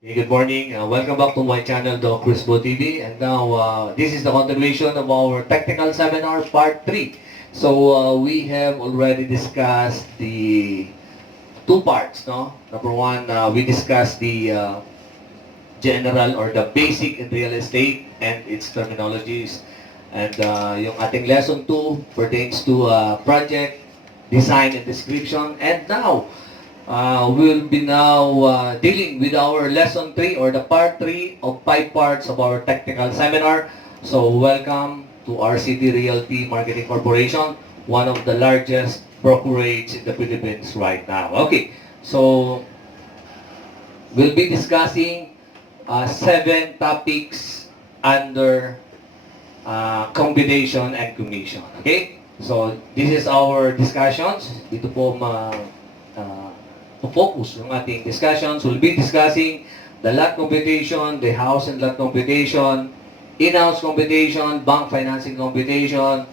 Hey, good morning. Welcome back to my channel, Doc Crispo TV. And now, this is the continuation of our technical seminar part 3. So, we have already discussed the two parts, no? Number one, we discussed the general or the basic in real estate and its terminologies. And yung ating lesson 2 pertains to project, design, and description. And now, we'll be now dealing with our lesson 3 or the part 3 of 5 parts of our technical seminar. So welcome to RCD Realty Marketing Corporation, one of the largest brokerage in the Philippines right now. Okay, so we'll be discussing 7 topics under computation and commission. Okay, so this is our discussions. Dito po focus yung ating discussions. We'll be discussing the lot computation, the house and lot computation, in-house computation, bank financing computation,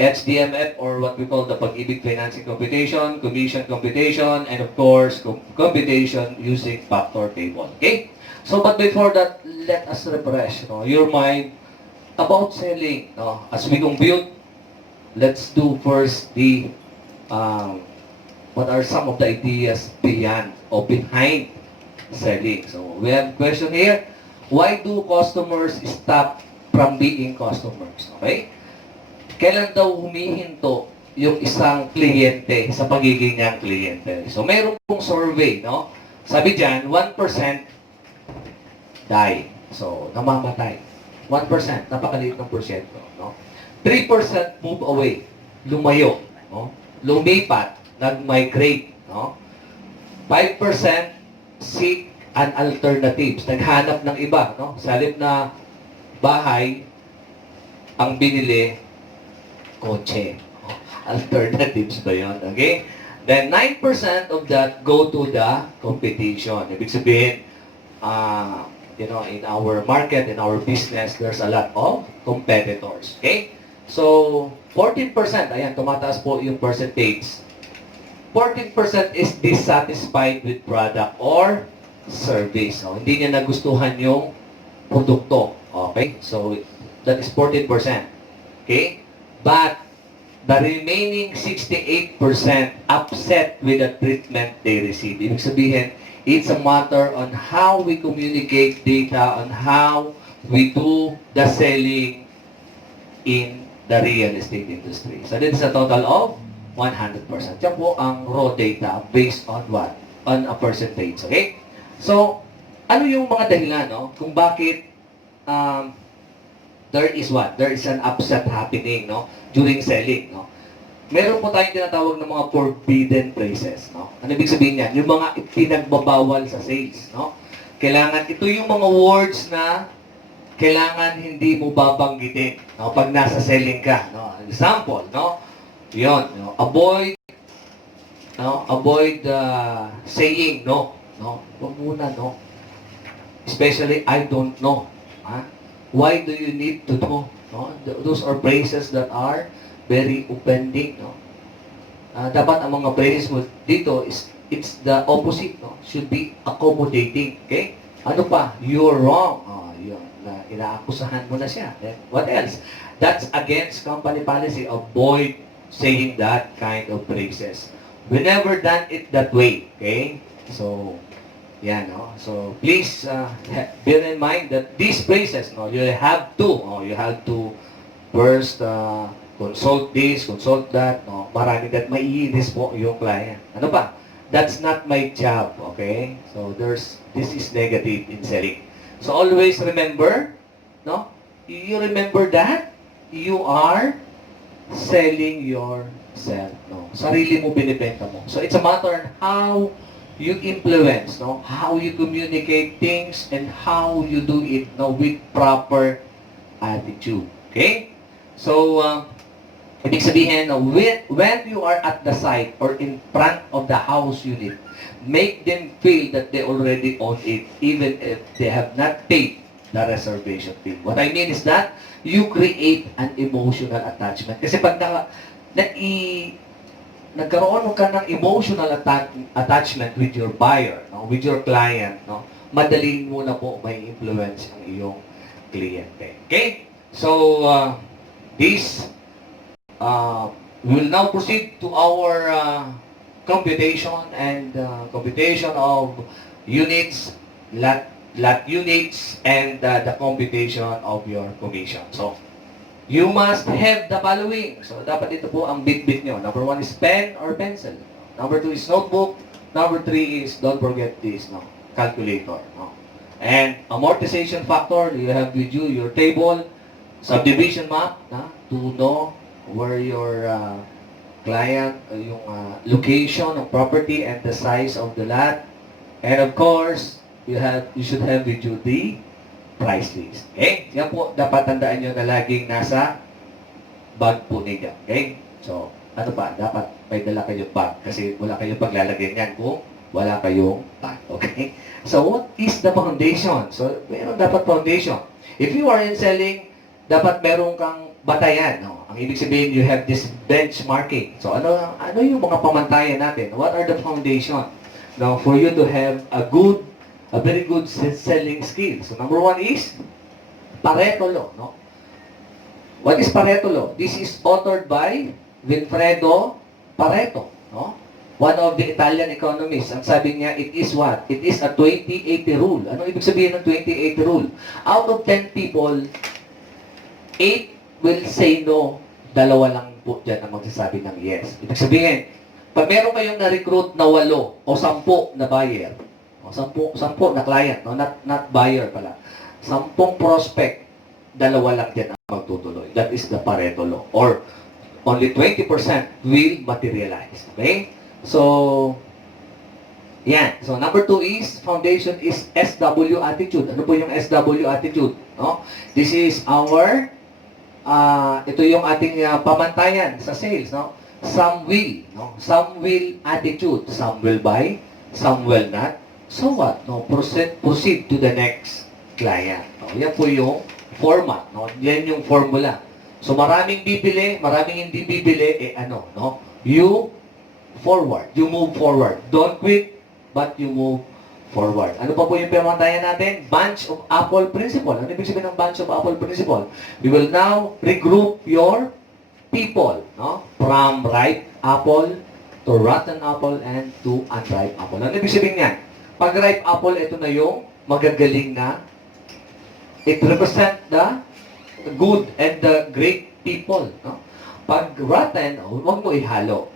HDMF or what we call the pag-ibig financing computation, commission computation, and of course, computation using factor table. Okay? So, but before that, let us refresh your mind about selling. As we compute, let's do first the what are some of the ideas beyond or behind selling. So, we have a question here. Why do customers stop from being customers? Okay? Kailan daw humihinto yung isang kliyente sa pagiging niyang kliyente? So, mayroon pong survey, no? Sabi dyan, 1% die. So, namamatay. 1%, napakaliit ng porsyento, no? 3% move away, lumayo, no? Lumipat, nag-migrate, no? 5% seek an alternatives, naghanap ng iba, no? Sa halip na bahay, ang binili, kotse. No? Alternatives ba yun? Okay? Then 9% of that go to the competition. Ibig sabihin, in our market, in our business, there's a lot of competitors. Okay? So, 14%, ayan, tumataas po yung percentage. 14% is dissatisfied with product or service. So, hindi niya nagustuhan yung produkto. Okay? So, that is 14%. Okay? But, the remaining 68% upset with the treatment they receive. Ibig sabihin, it's a matter on how we communicate data, on how we do the selling in the real estate industry. So, this is a total of 100%. Yan po ang raw data based on what? On a percentage. Okay? So, ano yung mga dahilan, no? Kung bakit there is what? There is an upset happening, no? During selling, no? Meron po tayong tinatawag ng mga forbidden phrases, no? Ano ibig sabihin yan? Yung mga pinagbabawal sa sales, no? Kailangan, ito yung mga words na kailangan hindi mo babanggitin, no? Pag nasa selling ka, no? Example, no? Yun, no? Avoid saying no. No? Huwag muna, no? Especially, I don't know. Ha? Why do you need to know? No? Those are phrases that are very offending, no? Dapat ang mga phrases mo dito is, it's the opposite, no? Should be accommodating, okay? Ano pa? You're wrong. Yun. Inaakusahan mo na siya. What else? That's against company policy. Avoid saying that kind of phrases. We never done it that way, okay? So, yan, no? So, please bear in mind that these phrases, no, you have to first consult this, consult that, no? Marami that maiinis po yung client. Ano pa? That's not my job, okay? So, this is negative in selling. So, always remember, no? You remember that you are selling yourself, no? Sarili mo binibenta mo. So, it's a matter on how you influence, no? How you communicate things and how you do it, no? With proper attitude. Okay? So, ibig sabihin, no? When you are at the site or in front of the house unit, make them feel that they already own it, even if they have not paid the reservation fee. What I mean is that you create an emotional attachment. Kasi pag nagkaroon ka ng emotional attachment with your buyer, no? With your client, no? madali mo na po may influence ang iyong kliyente. Okay? So, this, we will now proceed to our computation and computation of units, lot units, and the computation of your commission. So, you must have the following. So, dapat ito po ang bit-bit nyo. Number 1 is pen or pencil. Number 2 is notebook. Number 3 is, don't forget this, calculator. And amortization factor, you have with you your table, subdivision map, to know where your client, yung location of property and the size of the lot. And of course, you should have with you the price list. Okay? Yan po, dapat tandaan nyo na laging nasa bag po ninyo. Okay? So, ano pa? Dapat may dala kayong bag kasi wala kayong paglalagyan yan kung wala kayong bag. Okay? So, what is the foundation? So, meron dapat foundation. If you are in selling, dapat meron kang batayan. No? Ang ibig sabihin, you have this benchmarking. So, ano yung mga pamantayan natin? What are the foundation? Now, for you to have a very good selling skill. So, number 1 is Pareto Law. No? What is Pareto Law? This is authored by Wilfredo Pareto. No? One of the Italian economists. Ang sabi niya, it is what? It is a 20-80 rule. Ano ibig sabihin ng 20-80 rule? Out of 10 people, 8 will say no. 2 lang po dyan ang magsasabi ng yes. Ibig sabihin, pag meron kayong na-recruit na 8 o 10 na buyer, o 10 na client, no? not buyer pala, 10 prospect, 2 lang dyan ang magtutuloy. That is the Pareto Law. Or only 20% will materialize. Okay? So, yan. So, number 2 is, foundation is SW attitude. Ano po yung SW attitude? No? This is our, ito yung ating pamantayan sa sales. No? Some will. No? Some will attitude. Some will buy. Some will not. So what? No? Proceed to the next client. No? Yan po yung format. No? Yan yung formula. So, maraming bibili, maraming hindi bibili, no? You forward. You move forward. Don't quit, but you move forward. Ano pa po yung pamantayan natin? Bunch of apple principle. Ano ibig sabihin ng bunch of apple principle? We will now regroup your people, no? From ripe apple to rotten apple and to unripe apple. Ano ibig sabihin yan? Pag ripe apple, ito na yung magagaling na. It represent the good and the great people. No? Pag rotten, huwag mo ihalo.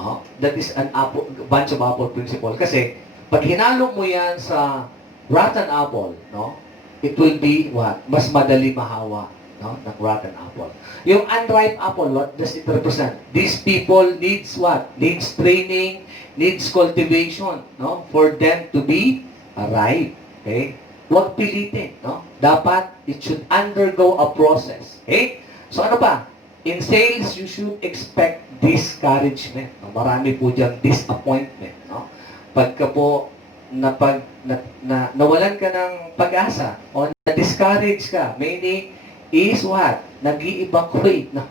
No? That is an apple, bunch of apple principle. Kasi, pag hinalo mo yan sa rotten apple, no? It will be what? Mas madali mahawa, no? Ng rotten apple. Yung unripe apple, what does it represent? These people needs what? Needs training, needs cultivation, no? For them to be ripe. Okay? Huwag pilitin, no? Dapat, it should undergo a process. Okay? So ano pa? In sales, you should expect discouragement. No? Marami po dyan disappointment, no? Pagka po nawalan ka ng pag-asa o na-discourage ka, meaning is what? Nag-i-evacuate, no?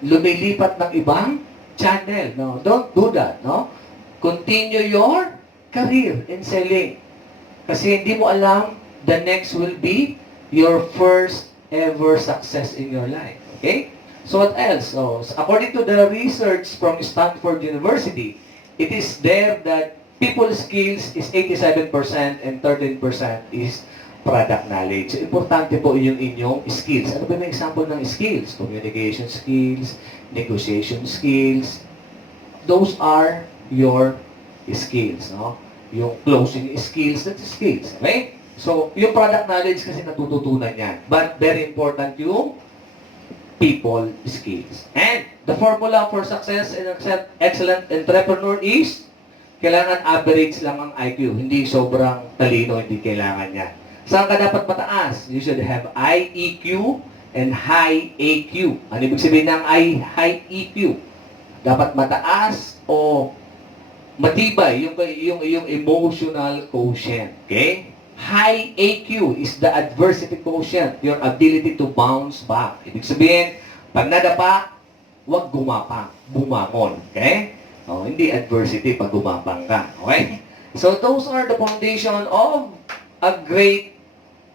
Lumilipat ng ibang channel, no? Don't do that, no? Continue your career in selling. Kasi hindi mo alam, the next will be your first ever success in your life. Okay? So what else? So, according to the research from Stanford University, it is there that people skills is 87% and 13% is product knowledge. So, importante po yung inyong skills. Ano ba yung example ng skills? Communication skills, negotiation skills. Those are your skills. No? Yung closing skills, that's skills. Okay? So, yung product knowledge kasi natututunan yan. But very important yung people skills. And the formula for success and excellent entrepreneur is kailangan average lang ang IQ. Hindi sobrang talino, hindi kailangan yan. Saan ka dapat mataas? You should have high EQ and high AQ. Ano ibig sabihin ng high EQ? Dapat mataas o matibay yung emotional quotient. Okay? High AQ is the adversity quotient, your ability to bounce back. Ibig sabihin, pag nadapa, huwag gumapang, bumangon. Okay? Hindi adversity pag gumapang ka. Okay? So, those are the foundation of a great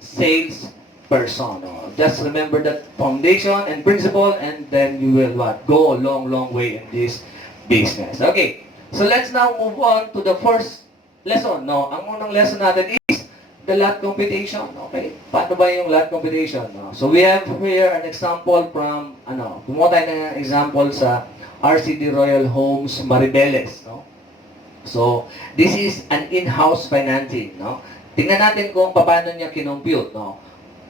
sales person. No? Just remember that foundation and principle, and then you will what? Go a long, long way in this business. Okay. So let's now move on to the first lesson. No, ang unang lesson natin is the lot computation. Okay? Paano ba yung lot computation? No? So we have here an example from kumuha tayo ng example sa RCD Royal Homes Maribeles, no? So this is an in-house financing, no? Tingnan natin kung paano niya kinompute, no?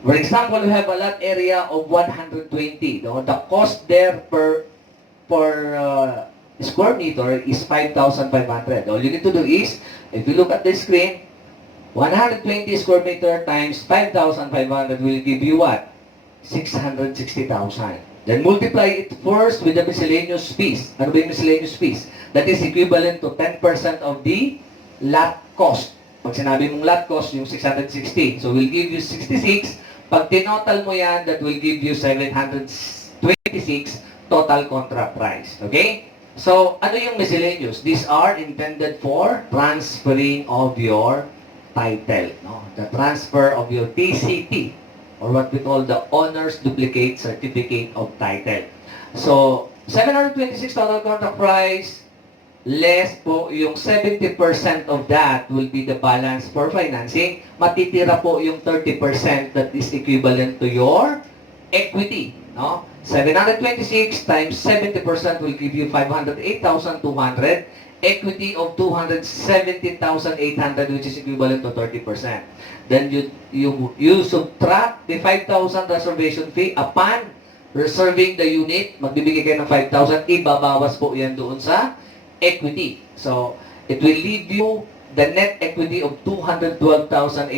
For example, we have a lot area of 120, no? The cost there per square meter is 5,500. All you need to do is, if you look at the screen, 120 square meter times 5,500 will give you what? 660,000. Then multiply it first with the miscellaneous fees. Ano ba yung miscellaneous fees? That is equivalent to 10% of the lot cost. Pag sinabi mong lot cost, yung 660. So will give you 66. Pag tinotal mo yan, that will give you 726 total contract price. Okay? So, ano yung miscellaneous? These are intended for transferring of your title. No? The transfer of your TCT, or what we call the Owner's Duplicate Certificate of Title. So, 726 total contract price, less po yung 70% of that will be the balance for financing. Matitira po yung 30% that is equivalent to your equity. No? 726 times 70% will give you 508,200. Equity of 270,800, which is equivalent to 30%. Then you subtract the 5,000 reservation fee upon reserving the unit. Magbibigay kayo ng 5,000. Ibabawas po yan doon sa equity. So, it will leave you the net equity of 212,800.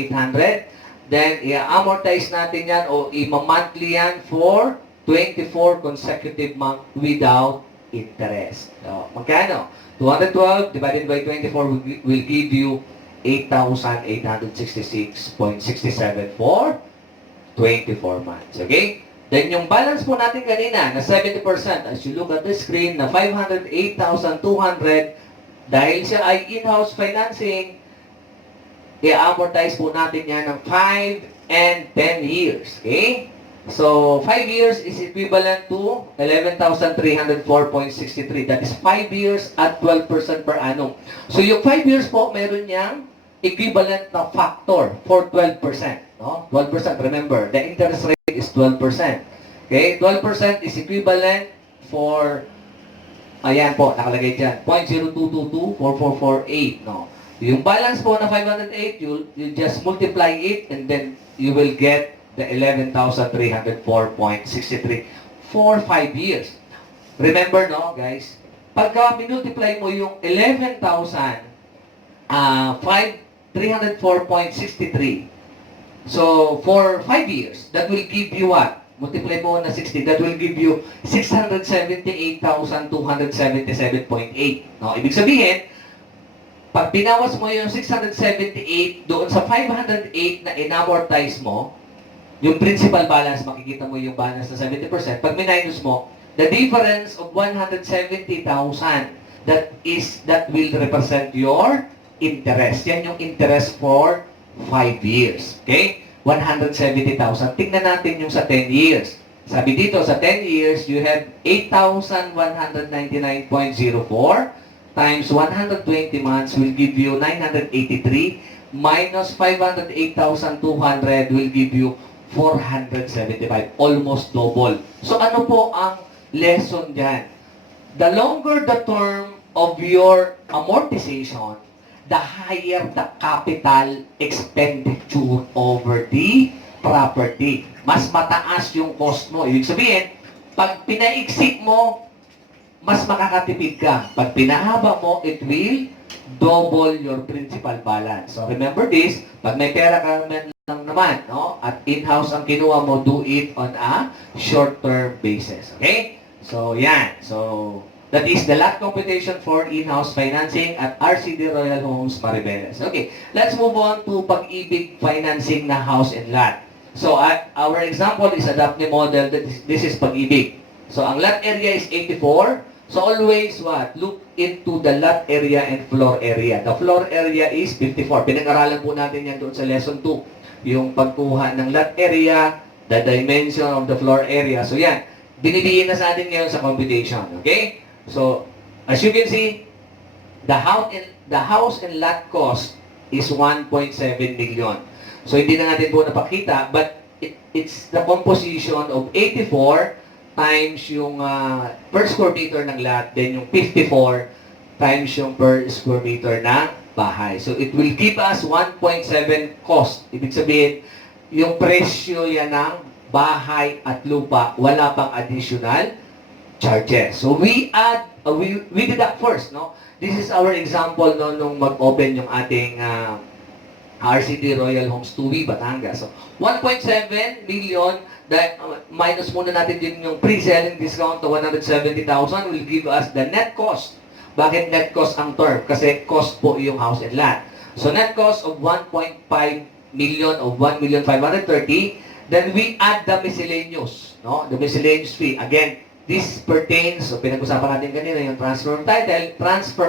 Then, i-amortize natin yan o i-monthly yan for 24 consecutive months without interest. So, magkano? 212 divided by 24 will give you 8,866.67 for 24 months. Okay? Then, yung balance po natin kanina na 70%, as you look at the screen, na 508,200, dahil siya ay in-house financing, i-amortize po natin yan ng 5 and 10 years. Okay? So, 5 years is equivalent to 11,304.63. That is 5 years at 12% per annum. So, yung 5 years po, meron niyang equivalent na factor for 12%. No? 12%. Remember, the interest rate is 12%. Okay? 12% is equivalent for, ayan po, nakalagay dyan, 0.02224448. No? Yung balance po na 508, you just multiply it and then you will get the 11,304.63 for 5 years. Remember, no, guys, pagka minultiply mo yung 11,304.63, so for 5 years, that will give you what? Multiply mo na 60, that will give you 678,277.8. No, ibig sabihin, pag binawas mo yung 678 doon sa 508 na inamortize mo, yung principal balance, makikita mo yung balance na 70%. Pag minus mo, the difference of 170,000, that will represent your interest. Yan yung interest for 5 years. Okay? 170,000. Tingnan natin yung sa 10 years. Sabi dito, sa 10 years, you have 8,199.04 times 120 months will give you 983 minus 508,200 will give you 475. Almost double. So ano po ang lesson dyan? The longer the term of your amortization, the higher the capital expenditure over the property. Mas mataas yung cost mo. Ibig sabihin, pag pinaiksik mo, mas makakatipid ka. Pag pinahaba mo, it will double your principal balance. So remember this, pag may pera ka lang naman, no? At in-house ang kinuha mo, do it on a short-term basis. Okay? So, yan. So, that is the lot computation for in-house financing at RCD Royal Homes Maribeles. Okay, let's move on to pag-ibig financing na house and lot. So, our example is adapt model. This is pag-ibig. So, ang lot area is 84. So always what? Look into the lot area and floor area. The floor area is 54. Pinag-aralan po natin yan doon sa lesson 2. Yung pagkuha ng lot area, the dimension of the floor area. So yan, binidiin na sa atin ngayon sa computation. Okay? So, as you can see, the house and lot cost is 1.7 million. So hindi na natin po napakita, but it's the composition of 84 times yung per square meter ng lot, then yung 54 times yung per square meter na bahay. So it will give us 1.7 cost. Ibig sabihin, yung presyo yan ng bahay at lupa, wala pang additional charges. So we did that first, no? This is our example no, nung mag-open yung ating RCD Royal Homes 2B, Batangas. So, 1.7 million, minus muna natin din yung pre-selling discount to 170,000 will give us the net cost. Bakit net cost ang term? Kasi cost po yung house and lot. So, net cost of 1.5 million of 1,530,000. Then we add the miscellaneous, no? The miscellaneous fee. Again, this pertains, so pinag-usapan natin kanina, yung transfer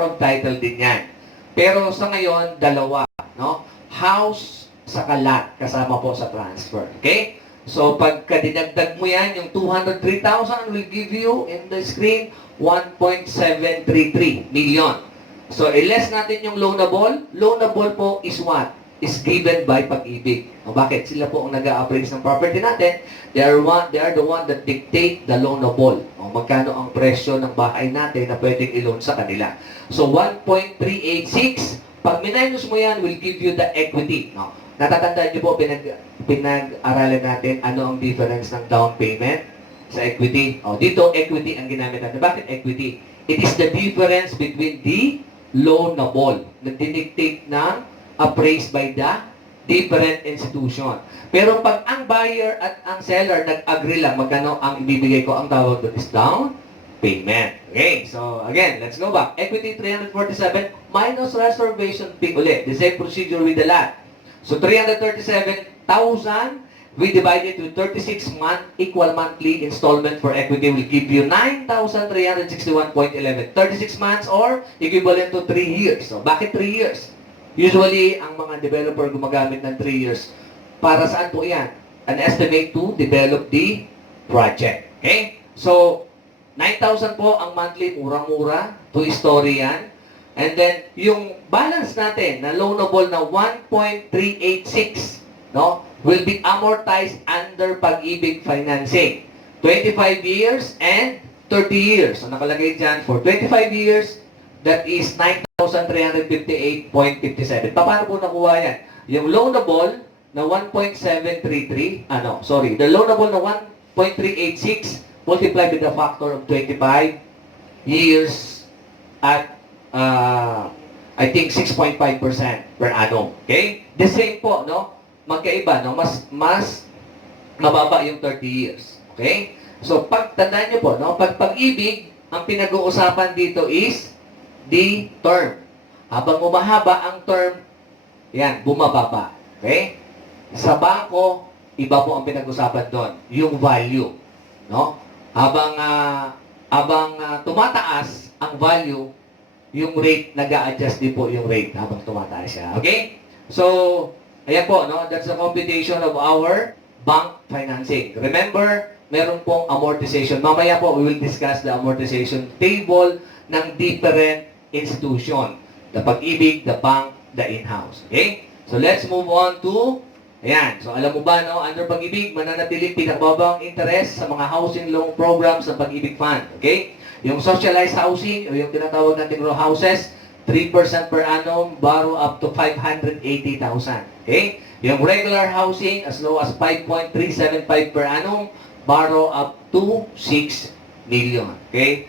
of title din yan. Pero sa ngayon, dalawa, no? House sa lot, kasama po sa transfer. Okay? So, pagka dinagdag mo yan, yung 203,000 will give you in the screen 1.733 million. So, less natin yung loanable. Loanable po is what? Is given by Pag-ibig. O bakit? Sila po ang nag-a-appraise ng property natin. They are the one that dictate the loanable. O magkano ang presyo ng bahay natin na pwedeng i-loan sa kanila. So, 1.386. Pag minus mo yan, will give you the equity. No? Natatandaan niyo po, pinag-aralan natin ano ang difference ng down payment sa equity. O, dito, equity ang ginamit natin. Bakit equity? It is the difference between the loanable na dinidictate ng appraised by the different institution. Pero pag ang buyer at ang seller nag-agree lang, magkano ang ibibigay ko, ang tawag doon is down payment. Okay, so again, let's go back. Equity 347 minus reservation fee ulit. The same procedure with the lot. So 337,000 we divide it with 36 equal monthly installment for equity will give you 9,361.11. 36 months or equivalent to 3 years. So bakit 3 years? Usually, ang mga developer gumagamit ng 3 years. Para saan po yan? An estimate to develop the project. Okay? So, 9,000 po ang monthly, murang-mura, 2-story yan. And then, yung balance natin na loanable na 1.386, no, will be amortized under Pag-ibig Financing. 25 years and 30 years. So, nakalagay dyan for 25 years, that is 9,358.57. Paano po nakuha yan? Yung loanable na 1.733, the loanable na 1.386 multiplied with the factor of 25 years at, I think, 6.5% per annum. Okay? The same po, no? Magkaiba, no? Mas mababa yung 30 years. Okay? So, tandaan nyo po, no? Pag-ibig, ang pinag-uusapan dito is the term. Habang umahaba ang term, yan, bumababa. Okay? Sa bangko, iba po ang pinag-usapan doon. Yung value. No? Habang tumataas ang value, yung rate, nag-a-adjust din po yung rate habang tumataas siya. Okay? So, ayan po, no? That's the computation of our bank financing. Remember, meron pong amortization. Mamaya po, we will discuss the amortization table ng different institution. The Pag-ibig, the bank, the in-house. Okay? So, let's move on to ayan. So, alam mo ba, no, under Pag-ibig, mananatiling pinakababang interest sa mga housing loan programs ng Pag-ibig Fund. Okay? Yung socialized housing, o yung tinatawag nating row houses, 3% per annum, borrow up to 580,000. Okay? Yung regular housing, as low as 5.375 per annum, borrow up to 6 million. Okay?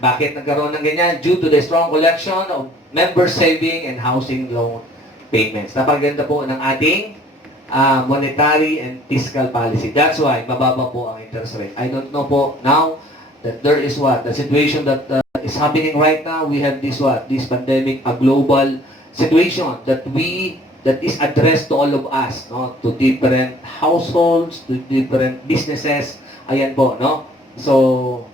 Bakit nagkaroon ng ganyan? Due to the strong collection of member saving and housing loan payments. Napaganda po ng ating monetary and fiscal policy. That's why mababa po ang interest rate. I don't know po now that there is the situation that is happening right now. We have this pandemic, a global situation that is addressed to all of us, no, to different households, to different businesses. Ayan po, no. So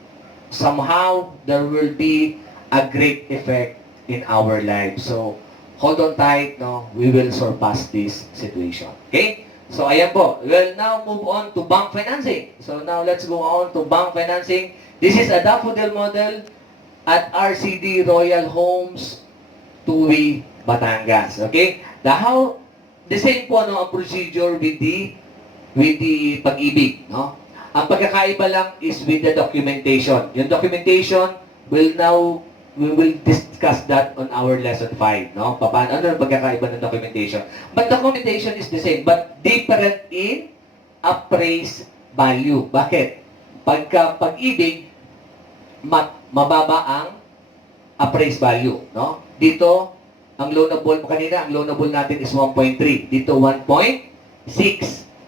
somehow there will be a great effect in our lives. So, hold on tight, no? We will surpass this situation. Okay? So, ayan po. We'll now move on to bank financing. So, now let's go on to bank financing. This is a daffodil model at RCD Royal Homes, Tuwi, Batangas. Okay? The same po no, ang procedure with the pag-ibig, no? Ang pagkakaiba lang is with the documentation. Yung documentation we will discuss that on our lesson 5, no? Paano ano ang pagkakaiba ng documentation? But documentation is the same, but different in appraised value. Bakit? Pag-ibig, mababa ang appraised value, no? Dito, ang loanable natin is 1.3. Dito, 1.6.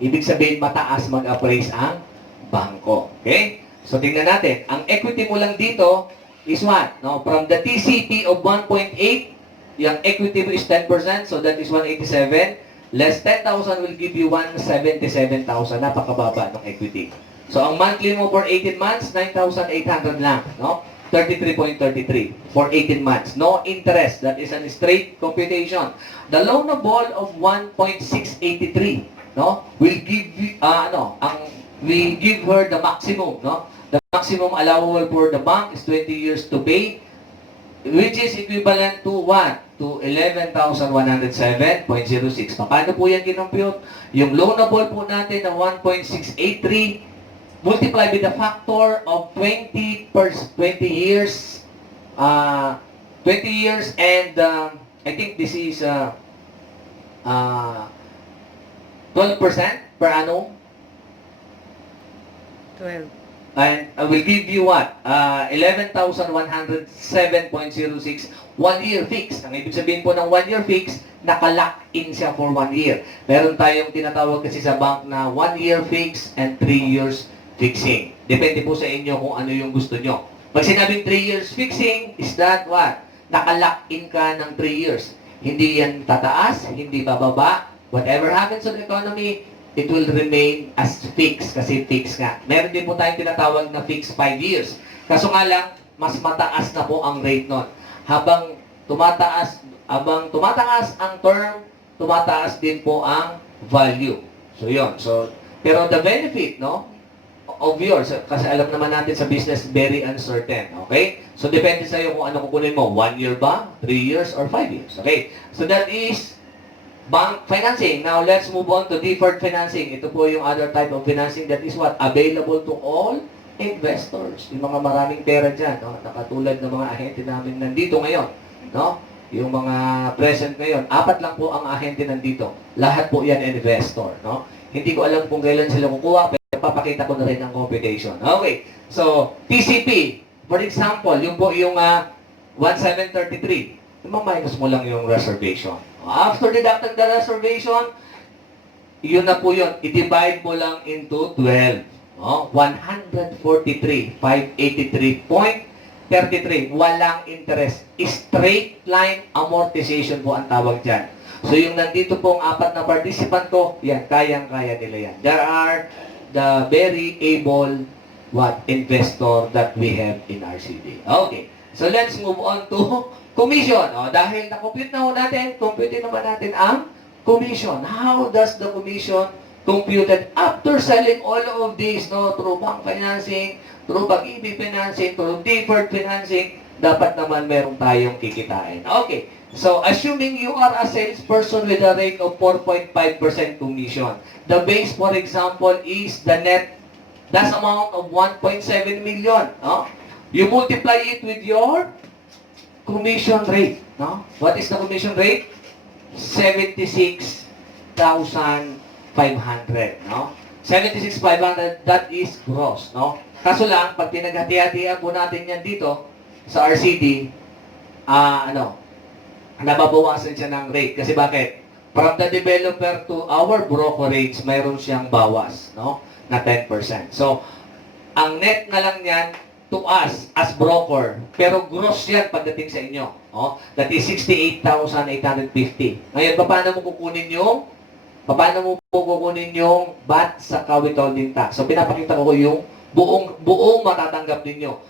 Ibig sabihin, mataas mag-appraise ang bangko. Okay? So, tingnan natin. Ang equity mo lang dito is what? No? From the TCP of 1.8, yung equity mo is 10%, so that is 187. Less 10,000 will give you 177,000. Napakababa ng equity. So, ang monthly mo for 18 months, 9,800 lang. No? 33.33 for 18 months. No interest. That is a straight computation. The loanable of 1.683, no, will give you, we give her the maximum, no? The maximum allowable for the bank is 20 years to pay, which is equivalent to what? To 11,107.06. Paano po yan kinompute? Yung loanable po natin na 1.683 multiply with the factor of 20 years, 20 years, and I think this is 12% per annum. 12. And I will give you what? 11,107.06. 1 year fix. Ang ibig sabihin po ng 1 year fix, naka-lock in siya for 1 year. Meron tayong tinatawag kasi sa bank na 1 year fix and 3 years fixing. Depende po sa inyo kung ano yung gusto nyo. Pag sinabing 3 years fixing, is that what? Naka-lock in ka ng 3 years. Hindi yan tataas, hindi bababa. Whatever happens to the economy, it will remain as fixed kasi fixed nga. Meron din po tayong tinatawag na fixed 5 years. Kaso nga lang, mas mataas na po ang rate nun. Habang tumataas ang term, tumataas din po ang value. So, yun. So, pero the benefit, no, of yours, kasi alam naman natin sa business, very uncertain. Okay? So, depende sa iyo kung ano kukunin mo. 1 year ba? 3 years? Or 5 years? Okay? So, that is bank financing. Now, let's move on to deferred financing. Ito po yung other type of financing that is what? Available to all investors. Yung mga maraming pera dyan, no? Nakatulad ng mga ahente namin nandito ngayon. No? Yung mga present ngayon, 4 lang po ang ahente nandito. Lahat po yan investor. No? Hindi ko alam kung kailan sila kukuha, pero papakita ko na rin ang computation. Okay. So, TCP, for example, yung po yung 1733, minus mo lang yung reservation. After deducting the reservation, yun na po yun. I-divide mo lang into 12. No? 143,583.33. Walang interest. Straight line amortization po ang tawag dyan. So, yung nandito pong 4 na participant ko, yan, kayang-kaya nila yan. There are the very able investor that we have in RCD. Okay. So, let's move on to commission. Dahil na-compute na natin, compute naman natin ang commission. How does the commission computed after selling all of these, no, through bank financing, through pag-ibig financing, through deferred financing, dapat naman meron tayong kikitain. Okay. So, assuming you are a salesperson with a rate of 4.5% commission, the base, for example, is the net, that's amount of 1.7 million. No? You multiply it with your commission rate. No? What is the commission rate? 76,500. No? 76,500, that is gross. No? Kaso lang, pag pinaghati-hatian po natin yan dito sa RCD, nababawasan siya ng rate. Kasi bakit? From the developer to our brokerage, mayroon siyang bawas, no? Na 10%. So, ang net na lang yan to us as broker. Pero gross yan pagdating sa inyo. Oh, that is 68,850. Ngayon, paano mo kukunin yung VAT sa withholding tax? So, pinapakita ko yung buong matatanggap ninyo.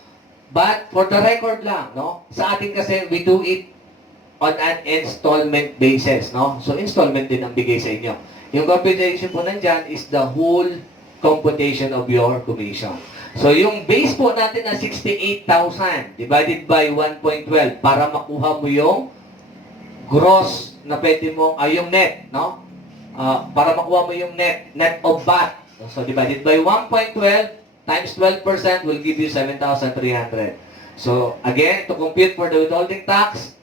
But for the record lang, no? Sa atin kasi, we do it on an installment basis, no? So, installment din ang bigay sa inyo. Yung computation po nandyan is the whole computation of your commission. So, yung base po natin na 68,000 divided by 1.12 para makuha mo yung gross na pwede mo, yung net, no? Para makuha mo yung net of VAT. So, divided by 1.12 times 12% will give you 7,300. So, again, to compute for the withholding tax,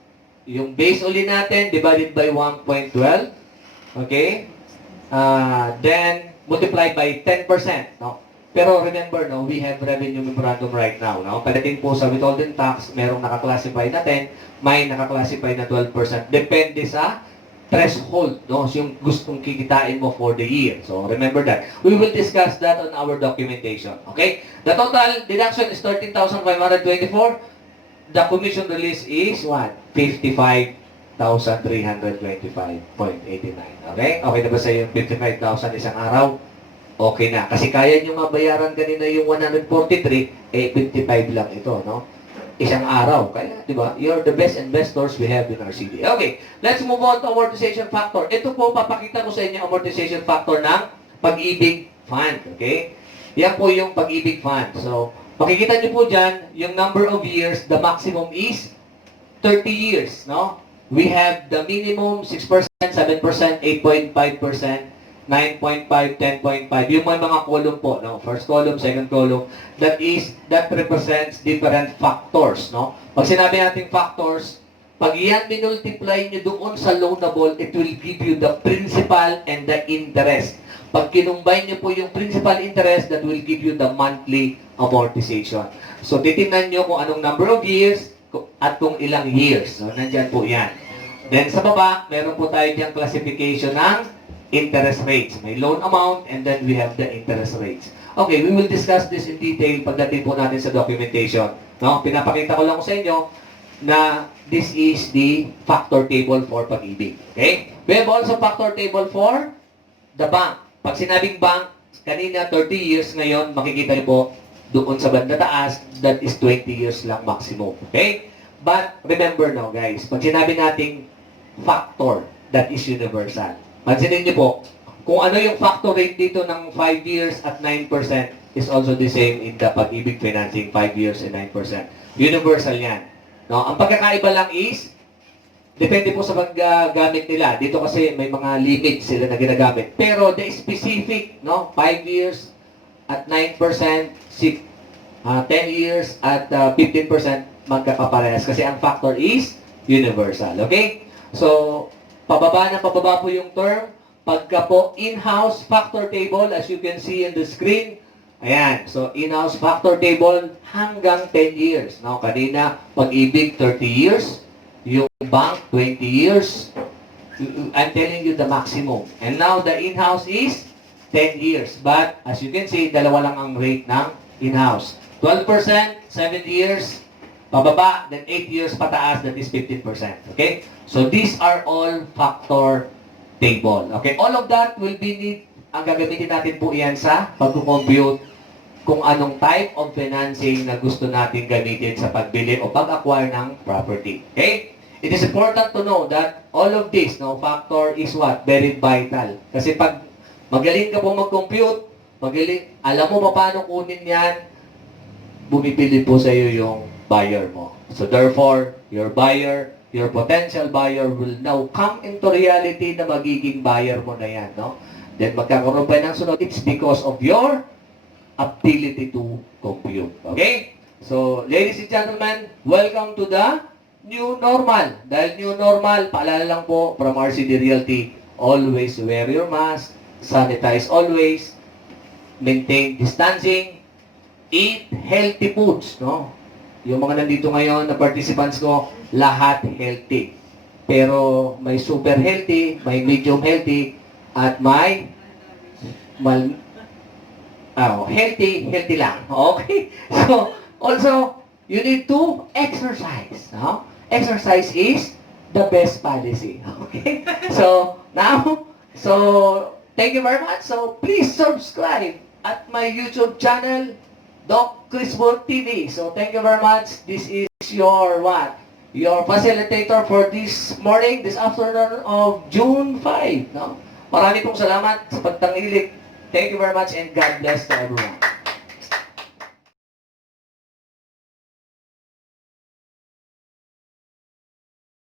yung base uli natin, divided by 1.12, okay? Then, multiply by 10%, no? Pero remember, no, we have revenue memorandum right now, no? Pagdating po sa withholding tax, merong naka-classify na 10, may naka-classify na 12%. Depende sa threshold, no? Yung gustong kikitain mo for the year. So, remember that. We will discuss that on our documentation. Okay? The total deduction is 13,524. The commission release is what? 55,325.89. Okay? Okay na ba sa yung 55,000 isang araw? Okay na. Kasi kaya nyo mabayaran kanina yung 143, 55 lang ito, no? Isang araw. Kaya, di ba? You're the best investors we have in RCD. Okay, let's move on to amortization factor. Ito po, papakita ko sa inyo amortization factor ng Pag-ibig Fund. Okay? Yan po yung Pag-ibig Fund. So, makikita nyo po dyan, yung number of years, the maximum is 30 years. No? We have the minimum 6%, 7%, 8.5%, 9.5, 10.5. Yung may mga column po, no? First column, second column, that represents different factors, no? Pag sinabi natin factors, pag yan minultiply nyo doon sa loanable, it will give you the principal and the interest. Pag kinumbine nyo po yung principal interest, that will give you the monthly amortization. So, titingnan nyo kung anong number of years at kung ilang years. So, nandyan po yan. Then, sa baba, meron po tayo diyang classification ng interest rates. May loan amount, and then we have the interest rates. Okay, we will discuss this in detail pagdating po natin sa documentation. No? Pinapakita ko lang sa inyo na this is the factor table for Pag-ibig. Okay? We have also factor table for the bank. Pag sinabing bank, kanina 30 years, ngayon makikita niyo po doon sa banda taas, that is 20 years lang maximum. Okay? But remember now guys, pag sinabi nating factor, that is universal. Pansinin niyo po, kung ano yung factor rate dito ng 5 years at 9% is also the same in the Pag-ibig Financing, 5 years and 9%. Universal yan. No? Ang pagkakaiba lang is, depende po sa paggamit nila. Dito kasi may mga limits sila na ginagamit. Pero the specific, no? 5 years at 9%, 10 years at 15% magkakaparehas. Kasi ang factor is universal. Okay? So, pababa po yung term. Pagka po in-house factor table, as you can see in the screen, ayan. So, in-house factor table hanggang 10 years. No? Kanina, Pag-ibig, 30 years. Yung bank, 20 years. I'm telling you the maximum. And now, the in-house is 10 years. But, as you can see, dalawa lang ang rate ng in-house. 12%, 7 years, pababa, then 8 years pataas, that is 15%. Okay? So, these are all factor table. Okay? All of that will be ang gagamitin natin po yan sa pag-compute kung anong type of financing na gusto natin gamitin sa pagbili o pag-acquire ng property. Okay? It is important to know that all of this, no, factor is what? Very vital. Kasi pag magaling ka po mag-compute, alam mo pa paano kunin yan, bumibili po sa iyo yung buyer mo. So therefore, your potential buyer will now come into reality na magiging buyer mo na yan, no? Then magkakaroon pa ng sunod. It's because of your ability to compute. Okay? So, ladies and gentlemen, welcome to the new normal. Dahil new normal, paalala lang po from RCD Realty, always wear your mask, sanitize always, maintain distancing, eat healthy foods, no? Yung mga nandito ngayon na participants ko, lahat healthy. Pero may super healthy, may medium healthy, at may healthy lang. Okay? So, also, you need to exercise. No? Exercise is the best policy. Okay? So, thank you very much. So, please subscribe at my YouTube channel, Doc Crispo TV. So thank you very much. This is your what? Your facilitator for this morning, this afternoon of June 5. No? Marami pong salamat sa pagtangilik. Thank you very much and God bless to everyone.